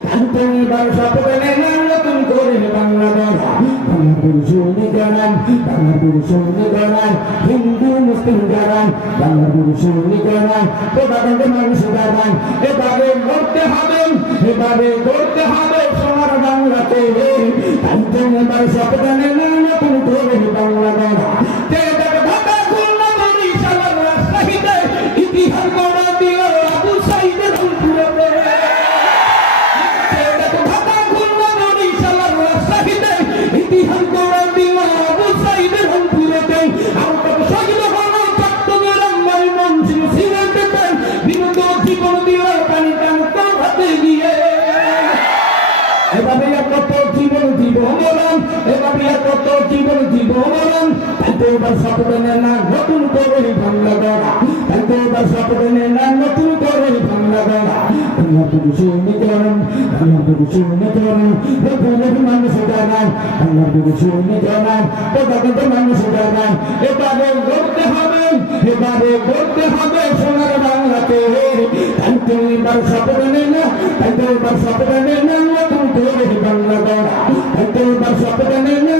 এবার শপথ নিলাম নতুন করে বাংলা গড়া। বাংলাপুর সৈনিক গড়ান, বাংলাপুর সৈনিক গড়ান, হিন্দু মুসলিম গড়ান, বাংলাপুর সৈনিক গড়ান, প্রজাতন্ত্র মানুষ গড়ান। এবারে করতে হবে, এবারে করতে হবে সোনার বাংলাতে। এবার শপথ নিলাম নতুন করে বাংলা গড়া। ইতিহাস গড়া দিল আবু সাইদের রংপুরে। ইতিহাস গড়া দিল আবু সাইদের রংপুরে। আমার শহীদ হলো চট্টগ্রাম ময়মনসিংহ সিলেটে। বিগত জীবন দিল পানি টানতো হাতে গিয়ে। এভাবে কত জীবন জীবন, এভাবে কত জীবন জীবন। এবার শপথ নেনা নতুন করে বাংলা গড়া। এবার শপথ নেনা নতুন করে বাংলা গড়া। বাংলাপুর সৈনিক গড়ান, বাংলাপুর সৈনিক গড়ান, রঘুরের মানুষ গড়ান, বাংলাপুর সৈনিক গড়ান, প্রজাতন্ত্র মানুষ গড়ান। এবারে করতে হবে, এবারে করতে হবে সোনার বাংলাতে। এবার শপথ নেনা, এবার শপথ নেনা নতুন করে বাংলা গড়া। এবার শপথ নেনা